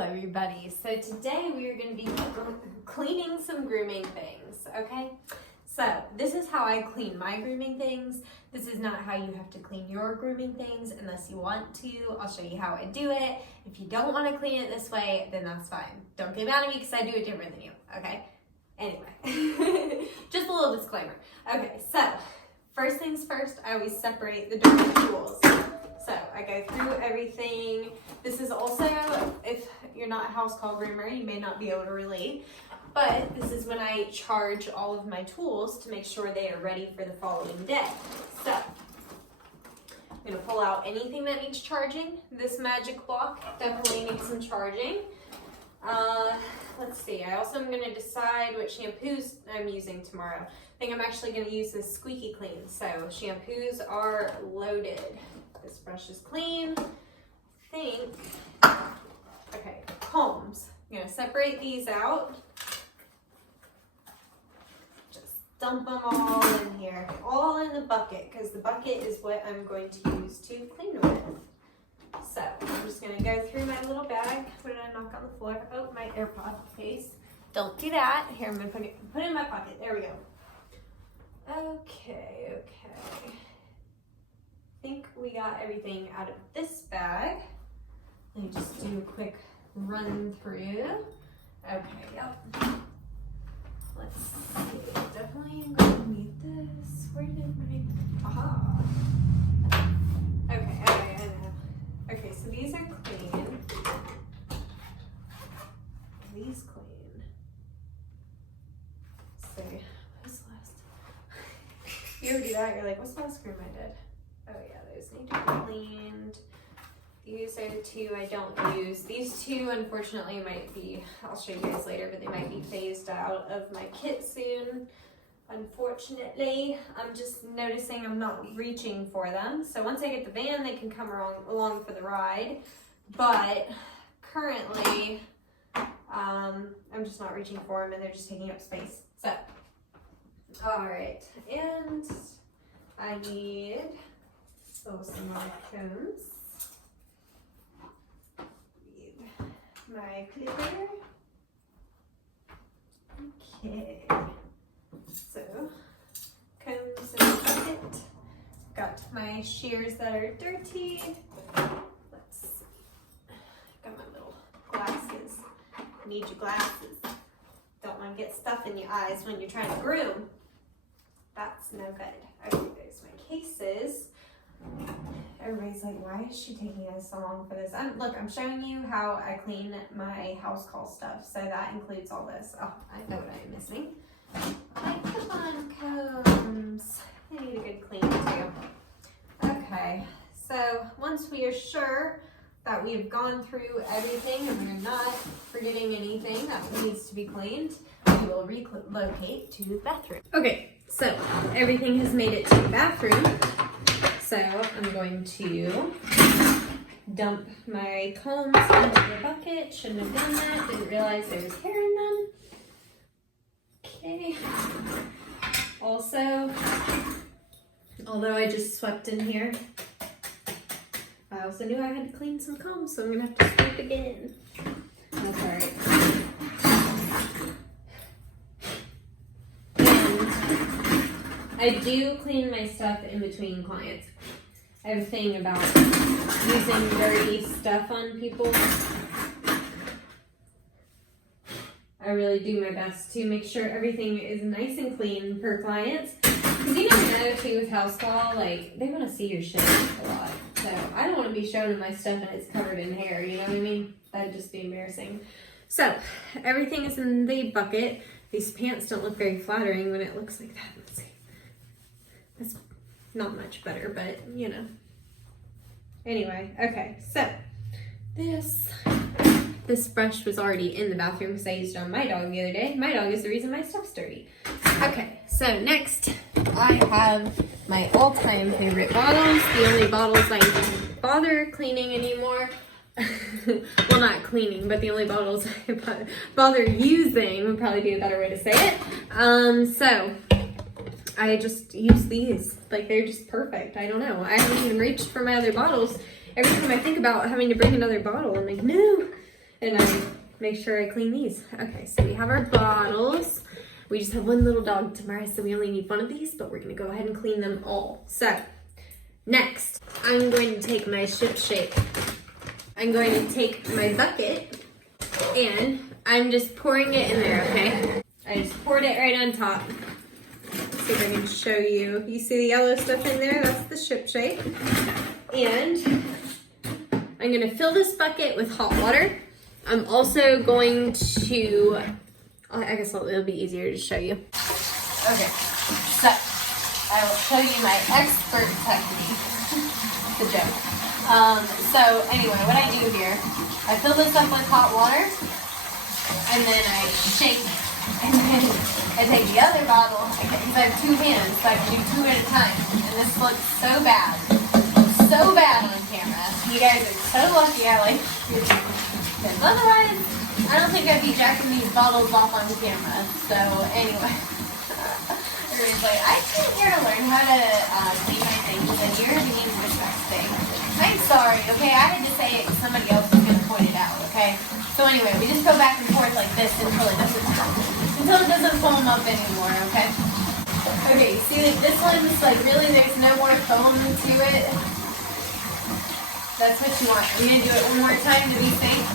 everybody. So today we are going to be cleaning some grooming things, okay? So this is how I clean my grooming things. This is not how you have to clean your grooming things unless you want to. I'll show you how I do it. If you don't want to clean it this way, then that's fine. Don't get mad at me because I do it different than you, okay? Anyway, just a little disclaimer. Okay, so first things first, I always separate the dirty tools. So I go through everything. This is also, if you're not a house call groomer, you may not be able to relate, but this is when I charge all of my tools to make sure they are ready for the following day. So I'm gonna pull out anything that needs charging. This magic block definitely needs some charging. Let's see, I also am gonna decide what shampoos I'm using tomorrow. I think I'm actually gonna use this squeaky clean. So shampoos are loaded. This brush is clean. I think, okay, combs. I'm gonna separate these out. Just dump them all in here, all in the bucket, because the bucket is what I'm going to use to clean with. So I'm just gonna go through my little bag. What did I knock on the floor? Oh, my AirPod case. Don't do that. Here, I'm gonna put it in my pocket. There we go. Okay. I think we got everything out of this bag. Let me just do a quick run through. Okay, yep. Let's see. Definitely am going to need this. Where did my... Aha. Okay, I know. Okay, so these are clean. These clean. Let's see. What's the last? You ever do that? You're like, what's the last groom I did? Oh yeah, those need to be cleaned. These are the two I don't use. These two, unfortunately, might be, I'll show you guys later, but they might be phased out of my kit soon. Unfortunately, I'm just noticing I'm not reaching for them. So once I get the van, they can come along for the ride. But currently, I'm just not reaching for them and they're just taking up space. So, all right, and I need some more combs. Need my clipper. Okay. So, combs in the bucket. Got my shears that are dirty. Let's see. Got my little glasses. Need your glasses. Don't want to get stuff in your eyes when you're trying to groom. That's no good. Okay, there's my cases. Everybody's like, why is she taking us so long for this? Look, I'm showing you how I clean my house call stuff. So that includes all this. Oh, I know what I'm missing. My clip-on combs. They need a good clean too. Okay, so once we are sure that we have gone through everything and we're not forgetting anything that needs to be cleaned, we will relocate to the bathroom. Okay, so everything has made it to the bathroom. So I'm going to dump my combs into the bucket. Shouldn't have done that. Didn't realize there was hair in them. Okay. Also, although I just swept in here, I also knew I had to clean some combs, so I'm gonna have to sweep again. That's alright. And I do clean my stuff in between clients. I have a thing about using dirty stuff on people. I really do my best to make sure everything is nice and clean per client. Because you never know too with house call, like they want to see your shit a lot. So I don't want to be showing my stuff and it's covered in hair, you know what I mean? That'd just be embarrassing. So everything is in the bucket. These pants don't look very flattering when it looks like that. Let's see. That's not much better, but you know. Anyway, okay, so this brush was already in the bathroom because I used it on my dog the other day. My dog is the reason my stuff's dirty. Okay, so next I have my all-time favorite bottles. The only bottles I don't bother cleaning anymore. Well, not cleaning, but the only bottles I bother using would probably be a better way to say it. So I just use these. Like, they're just perfect. I don't know. I haven't even reached for my other bottles. Every time I think about having to bring another bottle, I'm like, no. and I make sure I clean these. Okay, so we have our bottles. We just have one little dog tomorrow, so we only need one of these, but we're gonna go ahead and clean them all. So, next, I'm going to take my ship shape. I'm going to take my bucket, and I'm just pouring it in there, okay? I just poured it right on top. Let's see if I can show you. You see the yellow stuff in there? That's the ship shape. And I'm gonna fill this bucket with hot water. I'm also going to, I guess it'll be easier to show you. Okay, so I will show you my expert technique. The joke. So anyway, what I do here, I fill this up with hot water, and then I shake, and then I take the other bottle, because I have two hands, so I can do two at a time. And this looks so bad on camera. You guys are so lucky I like your camera. Because otherwise, I don't think I'd be jacking these bottles off on camera. So anyway, everybody's like, I came here to learn how to clean my things, and you're being disgusting. I'm sorry, okay? I had to say it, somebody else was going to point it out, okay? So anyway, we just go back and forth like this until it doesn't foam up anymore, okay? Okay, see that this one's like really, there's no more foam to it. That's what you want. I'm going to do it one more time to be safe.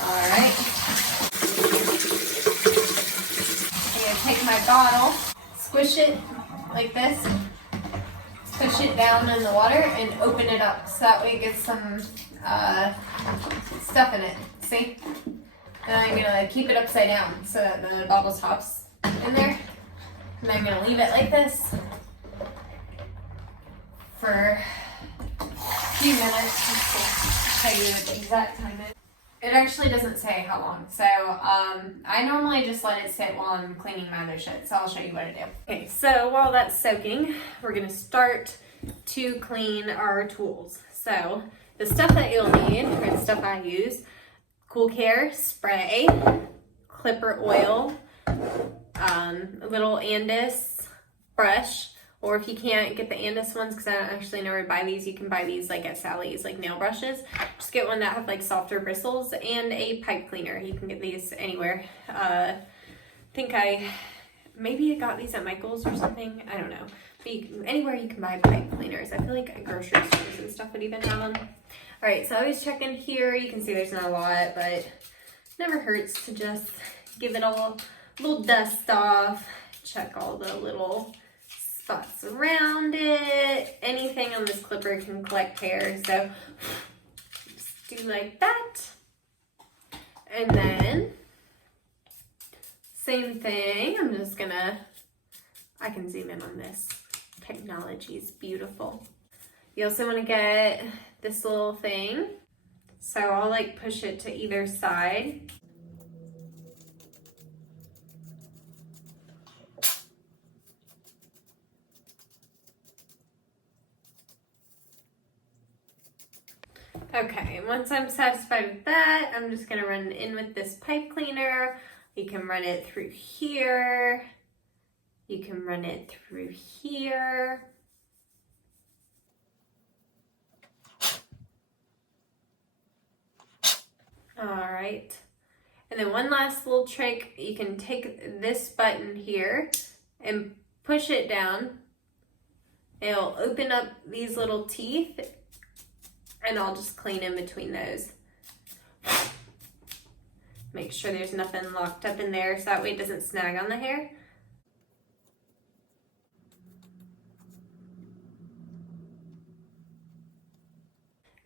Alright. I'm going to take my bottle, squish it like this, push it down in the water, and open it up so that way it gets some stuff in it. See? And I'm going to keep it upside down so that the bottle stops in there. And I'm going to leave it like this for a few minutes. Just to show you what the exact time is. It actually doesn't say how long. So I normally just let it sit while I'm cleaning my other shit. So I'll show you what to do. Okay, so while that's soaking, we're going to start to clean our tools. So the stuff that you'll need, or the stuff I use, Cool Care spray, clipper oil, a little Andis brush, or if you can't get the Andis ones, because I don't actually know where to buy these, you can buy these like at Sally's, like nail brushes. Just get one that have like softer bristles, and a pipe cleaner. You can get these anywhere. I think maybe I got these at Michael's or something. I don't know. But anywhere you can buy pipe cleaners. I feel like at grocery stores and stuff would even have them. All right, so I always check in here. You can see there's not a lot, but it never hurts to just give it a little dust off. Check all the little spots around it. Anything on this clipper can collect hair, so just do like that. And then same thing. I can zoom in on this. Technology is beautiful. You also want to get this little thing. So I'll like push it to either side. Okay, once I'm satisfied with that, I'm just gonna run in with this pipe cleaner. You can run it through here. You can run it through here. All right. And then one last little trick, you can take this button here and push it down. It'll open up these little teeth, and I'll just clean in between those. Make sure there's nothing locked up in there so that way it doesn't snag on the hair.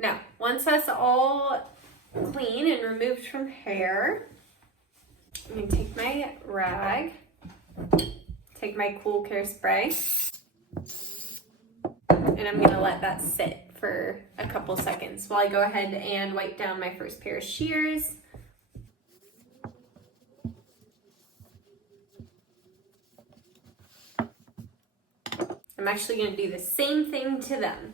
Now, once that's all clean and removed from hair, I'm going to take my rag, take my Cool Care spray, and I'm going to let that sit for a couple seconds while I go ahead and wipe down my first pair of shears. I'm actually going to do the same thing to them.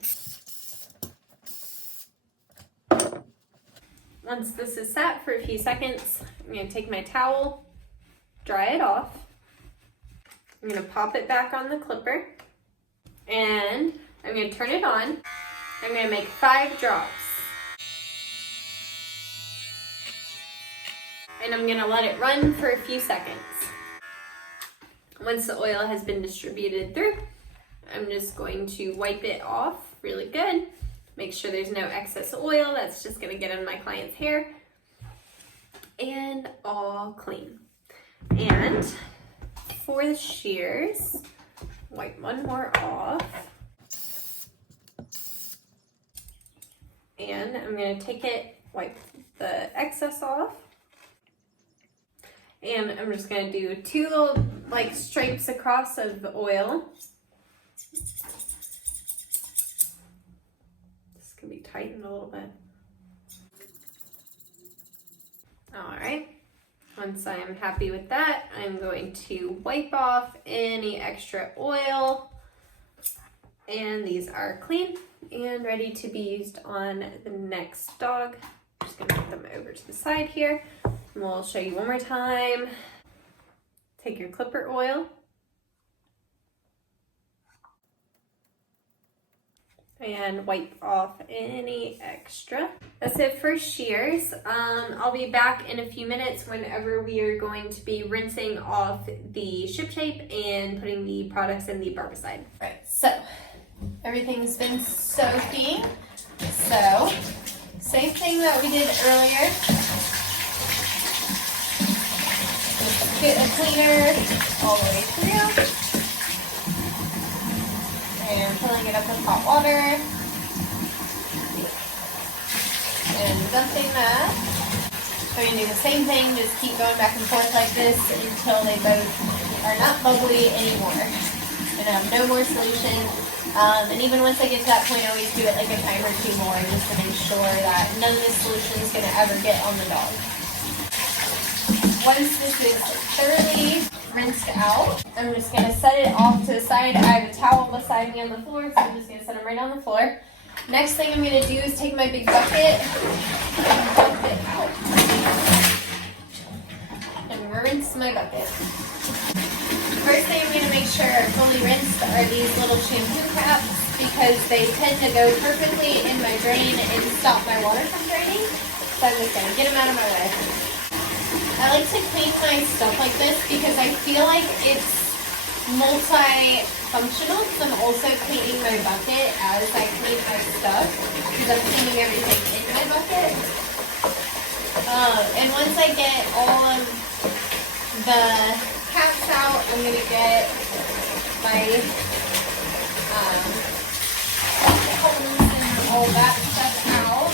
Once this is sat for a few seconds, I'm going to take my towel, dry it off. I'm going to pop it back on the clipper, and I'm going to turn it on. I'm going to make 5 drops. And I'm gonna let it run for a few seconds. Once the oil has been distributed through, I'm just going to wipe it off really good. Make sure there's no excess oil that's just gonna get in my client's hair. And all clean. And for the shears, wipe one more off. And I'm gonna take it, wipe the excess off. And I'm just gonna do 2 little like stripes across of the oil. This can be tightened a little bit. All right, once I am happy with that, I'm going to wipe off any extra oil. And these are clean and ready to be used on the next dog. I'm just gonna put them over to the side here. And we'll show you one more time. Take your clipper oil. And wipe off any extra. That's it for shears. I'll be back in a few minutes whenever we are going to be rinsing off the ship tape and putting the products in the barbicide. Right, so everything's been soaking. So, same thing that we did earlier. Just get a cleaner all the way through. And filling it up with hot water. And dumping that. We're going to do the same thing, just keep going back and forth like this until they both are not bubbly anymore. And have no more solution. And even once I get to that point, I always do it like a time or 2 more just to make sure that none of this solution is going to ever get on the dog. Once this is thoroughly rinsed out, I'm just going to set it off to the side. I have a towel beside me on the floor, so I'm just going to set them right on the floor. Next thing I'm going to do is take my big bucket and dump it out. And rinse my bucket. First thing I'm going to make sure are fully rinsed are these little shampoo caps because they tend to go perfectly in my drain and stop my water from draining. So I'm just going to get them out of my way. I like to clean my stuff like this because I feel like it's multi-functional because I'm also cleaning my bucket as I clean my stuff because I'm cleaning everything in my bucket. And once I get all of the caps out, I'm going to get my combs and all that stuff out.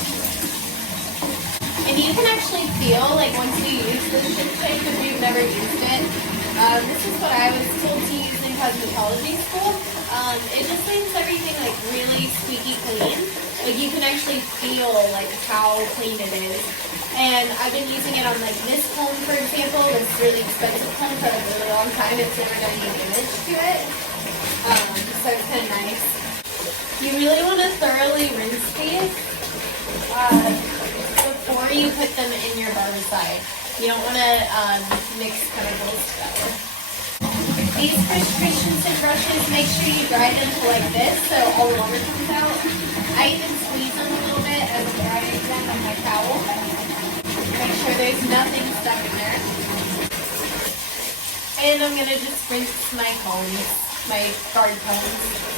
And you can actually feel, like once you use this ship tape, if you've never used it, this is what I was told to use in cosmetology school. It just makes everything like really squeaky clean. Like you can actually feel like how clean it is. And I've been using it on like this comb, for example, this really expensive comb for a really long time. It's never done any damage to it. So it's kind of nice. You really want to thoroughly rinse these before you put them in your barbicide. You don't want to mix chemicals together. These Christian brushes, make sure you dry them to like this so all the water comes out. I even squeeze them a little bit as I'm drying them on my towel. Make sure there's nothing stuck in there. And I'm going to just rinse my combs, my guard combs.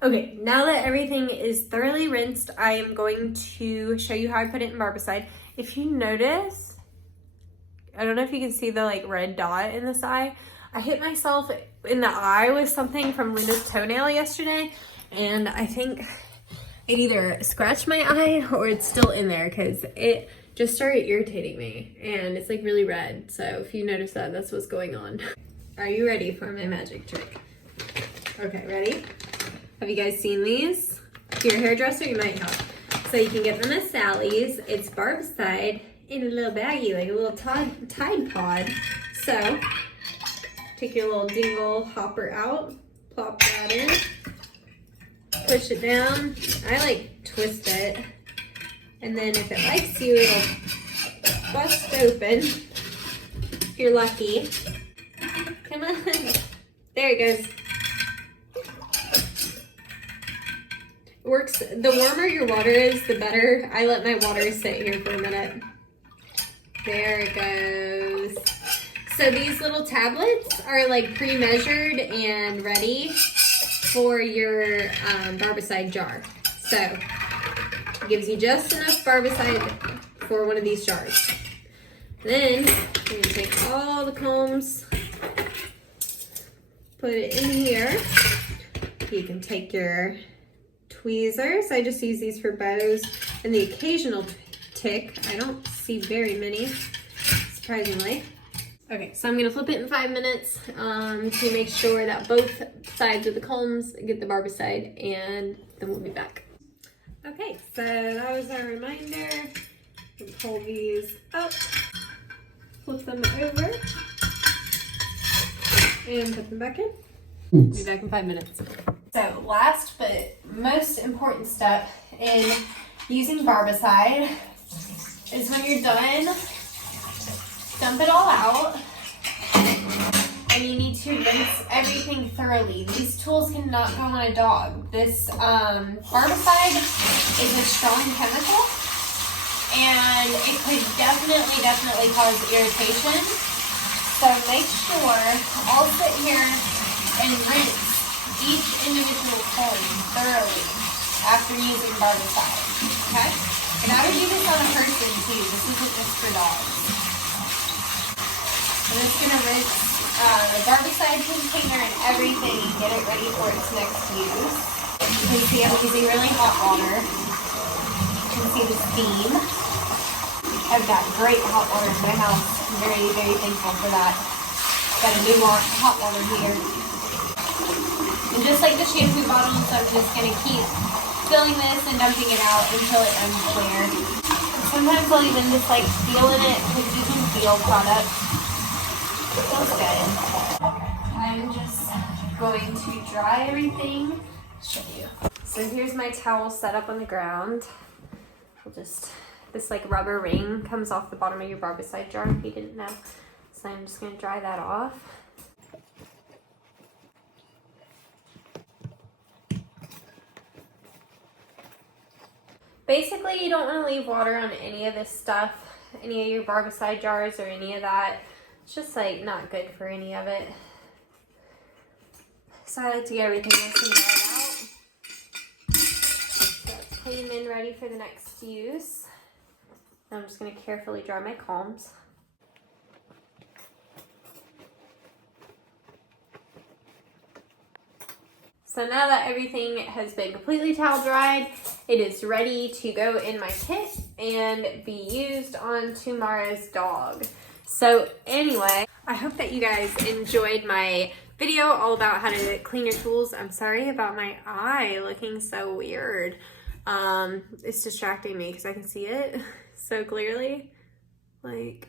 Okay, now that everything is thoroughly rinsed, I am going to show you how I put it in barbicide. If you notice, I don't know if you can see the like red dot in this eye. I hit myself in the eye with something from Luna's toenail yesterday, and I think it either scratched my eye or it's still in there because it just started irritating me and it's like really red. So if you notice that, that's what's going on. Are you ready for my magic trick? Okay, ready? Have you guys seen these? If you're a hairdresser, you might have. So you can get them at Sally's. It's barbicide in a little baggie, like a little Tide Pod. So take your little dingle hopper out, plop that in, push it down. I like twist it. And then if it likes you, it'll bust open. If you're lucky. Come on. There it goes. Works. The warmer your water is, the better. I let my water sit here for a minute. There it goes. So these little tablets are like pre-measured and ready for your barbicide jar. So it gives you just enough barbicide for one of these jars. Then you're gonna take all the combs, put it in here. You can take your tweezers. I just use these for bows and the occasional tick. I don't see very many, surprisingly. Okay, so I'm gonna flip it in 5 minutes to make sure that both sides of the combs get the barbicide, and then we'll be back. Okay, so that was our reminder. We'll pull these up, flip them over, and put them back in. Be back in 5 minutes. So last but most important step in using barbicide is when you're done, dump it all out, and you need to rinse everything thoroughly. These tools cannot go on a dog. This barbicide is a strong chemical, and it could definitely cause irritation. So make sure I'll sit here and rinse each individual comb thoroughly after using barbicide, okay? And I would do this on a person too. This isn't just for dogs. I'm just gonna rinse the barbicide container and everything and get it ready for its next use. You can see I'm using really hot water. You can see the steam. I've got great hot water in my house. I'm very thankful for that. Got a new hot water heater. And just like the shampoo bottles, I'm just gonna keep filling this and dumping it out until it ends clear. And sometimes I'll even just like feel in it because you can feel product. It feels good. I'm just going to dry everything. Show you. So here's my towel set up on the ground. We'll just, this like rubber ring comes off the bottom of your barbicide jar if you didn't know. So I'm just gonna dry that off. Basically, you don't want to leave water on any of this stuff, any of your barbicide jars or any of that. It's just like not good for any of it. So I like to get everything nice and dried out. So it's clean and ready for the next use. I'm just going to carefully dry my combs. So now that everything has been completely towel dried, it is ready to go in my kit and be used on tomorrow's dog. So anyway, I hope that you guys enjoyed my video all about how to clean your tools. I'm sorry about my eye looking so weird. It's distracting me because I can see it so clearly. Like,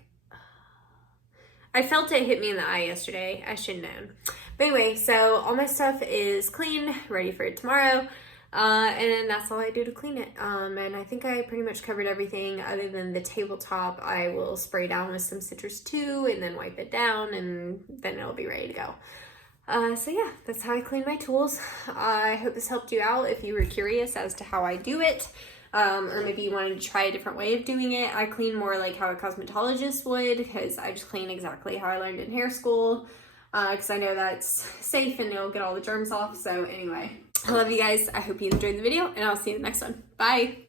I felt it hit me in the eye yesterday. I should have known. But anyway, so all my stuff is clean, ready for tomorrow. And that's all I do to clean it. And I think I pretty much covered everything other than the tabletop. I will spray down with some Citrus 2 and then wipe it down, and then it'll be ready to go. So yeah, that's how I clean my tools. I hope this helped you out if you were curious as to how I do it. Or maybe you wanted to try a different way of doing it. I clean more like how a cosmetologist would, because I just clean exactly how I learned in hair school. Because I know that's safe and it'll get all the germs off. So anyway, I love you guys. I hope you enjoyed the video, and I'll see you in the next one. Bye.